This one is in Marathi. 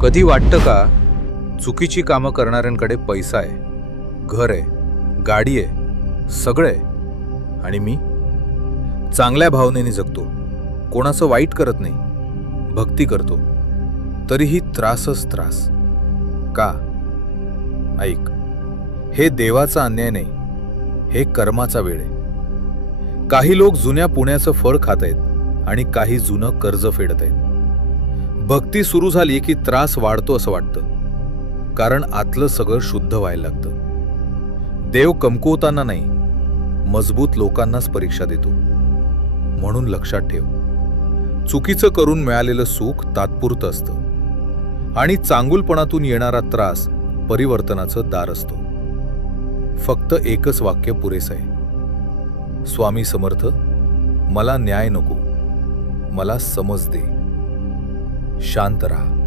कधी वाटतं का चुकीची कामं करणाऱ्यांकडे पैसा आहे घर आहे गाडी आहे सगळं आहे? आणि मी? चांगल्या भावनेने जगतो. कोणाचं वाईट करत नाही. भक्ती करतो. तरीही त्रासच त्रास. का? ऐक. हे देवाचा अन्याय नाही. हे कर्माचा वेळ आहे. काही लोक जुन्या पुण्याचं फळ खात आहेत आणि काही जुनं कर्ज फेडत आहेत. भक्ती सुरू झाली की त्रास वाढतो असं वाटतं. कारण आतलं सगळं शुद्ध व्हायला लागतं. देव कमकुवताना नाही मजबूत लोकांनाच परीक्षा देतो. म्हणून लक्षात ठेव. चुकीचं करून मिळालेलं सुख तात्पुरतं असतं. आणि चांगुलपणातून येणारा त्रास परिवर्तनाचं दार असतो. फक्त एकच वाक्य पुरेसं आहे. स्वामी समर्थ मला न्याय नको. मला समज दे. शांत राहा.